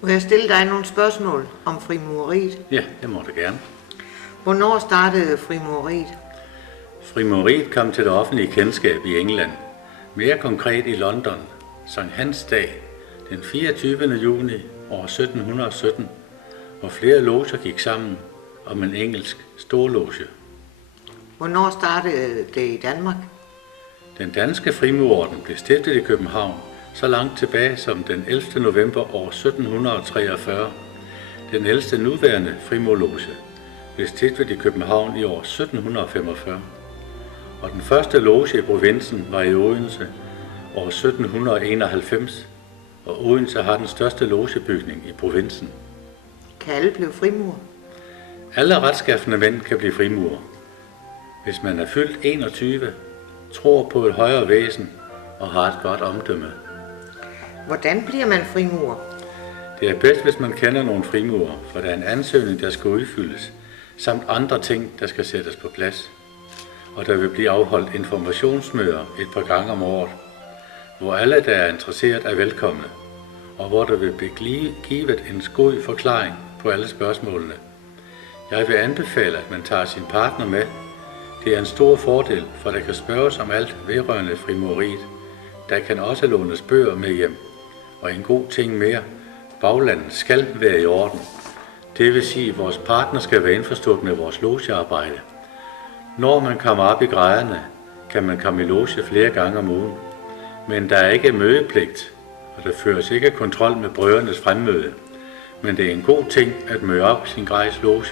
Må jeg stille dig nogle spørgsmål om frimureriet? Ja, det må du gerne. Hvornår startede frimureriet? Frimureriet kom til det offentlige kendskab i England. Mere konkret i London, Sankt Hans dag, den 24. juni år 1717, hvor flere loger gik sammen om en engelsk storloge. Hvornår startede det i Danmark? Den danske frimurerorden blev stiftet i København så langt tilbage som den 11. november år 1743. Den ældste nuværende frimurloge blev stiftet i København i år 1745. Og den første loge i provinsen var i Odense år 1791, og Odense har den største logebygning i provinsen. Kan alle blive frimurer? Alle retskaffende mænd kan blive frimurer, hvis man er fyldt 21, tror på et højere væsen og har et godt omdømme. Hvordan bliver man frimurer? Det er bedst, hvis man kender nogle frimurer, for der er en ansøgning, der skal udfyldes, samt andre ting, der skal sættes på plads. Og der vil blive afholdt informationsmøder et par gange om året, hvor alle, der er interesseret, er velkomne, og hvor der vil blive givet en god forklaring på alle spørgsmålene. Jeg vil anbefale, at man tager sin partner med. Det er en stor fordel, for der kan spørges om alt vedrørende frimureriet. Der kan også lånes bøger med hjem. Og en god ting mere, baglandet skal være i orden. Det vil sige, at vores partner skal være indforstået med vores logearbejde. Når man kommer op i graderne, kan man komme i loge flere gange om ugen. Men der er ikke mødepligt, og der føres ikke kontrol med brødrenes fremmøde. Men det er en god ting at møde op i sin grejs loge,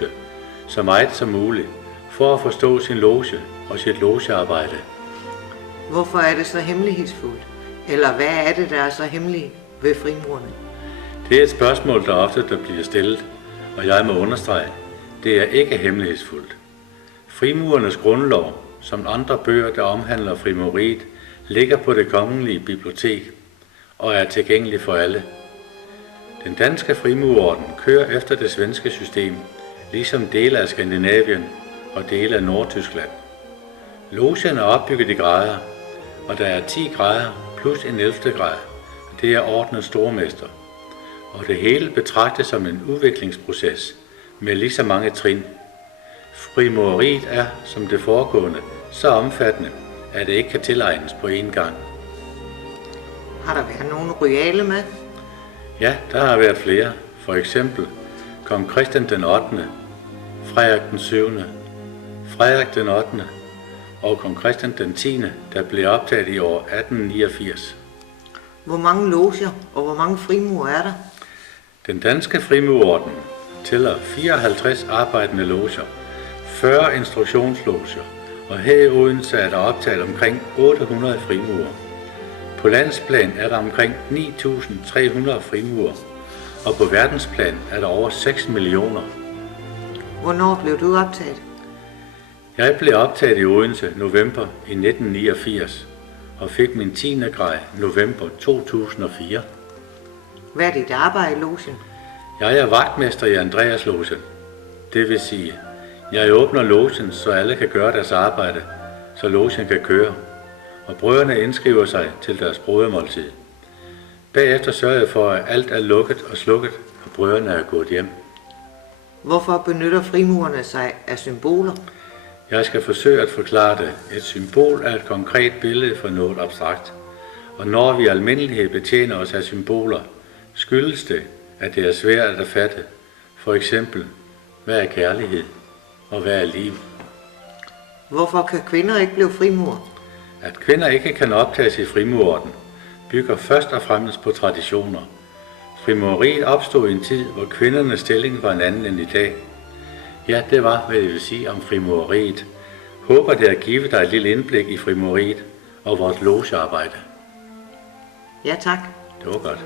så meget som muligt, for at forstå sin loge og sit logearbejde. Hvorfor er det så hemmelighedsfuldt? Eller hvad er det, der er så hemmeligt ved frimurerne? Det er et spørgsmål, der ofte bliver stillet, og jeg må understrege, det er ikke hemmelighedsfuldt. Frimurernes grundlov, som andre bøger, der omhandler frimureriet, ligger på det kongelige bibliotek og er tilgængelig for alle. Den danske frimurerorden kører efter det svenske system, ligesom dele af Skandinavien og dele af Nordtyskland. Logen er opbygget i grader, og der er 10 grader plus en 11. grad. Det er ordnets stormester, og det hele betragtes som en udviklingsproces med lige så mange trin. Frimureriet er, som det foregående, så omfattende, at det ikke kan tilegnes på én gang. Har der været nogen royale med? Ja, der har været flere. For eksempel kong Christian den 8., Frederik den 7., Frederik den 8. og kong Christian den 10., der blev optaget i år 1889. Hvor mange loger og hvor mange frimurer er der? Den danske frimurerorden tæller 54 arbejdende loger, 40 instruktionsloger, og her i Odense er der optaget omkring 800 frimurer. På landsplan er der omkring 9.300 frimurer, og på verdensplan er der over 6 millioner. Hvornår blev du optaget? Jeg blev optaget i Odense november i 1989 og fik min 10. grad november 2004. Hvad er dit arbejde i logen? Jeg er vagtmester i Andreaslogen. Det vil sige, jeg åbner logen, så alle kan gøre deres arbejde, så logen kan køre, og brødrene indskriver sig til deres brodermåltid. Bagefter sørger jeg for, at alt er lukket og slukket, og brødrene er gået hjem. Hvorfor benytter frimurerne sig af symboler? Jeg skal forsøge at forklare det. Et symbol er et konkret billede for noget abstrakt, og når vi i almindelighed betjener os af symboler, skyldes det, at det er svært at fatte. For eksempel, hvad er kærlighed, og hvad er liv? Hvorfor kan kvinder ikke blive frimurer? At kvinder ikke kan optages i frimurerorden, bygger først og fremmest på traditioner. Frimureriet opstod i en tid, hvor kvindernes stilling var en anden end i dag. Ja, det var, hvad jeg vil sige om frimureriet. Håber, det har givet dig et lille indblik i frimureriet og vores logearbejde. Ja, tak. Det var godt.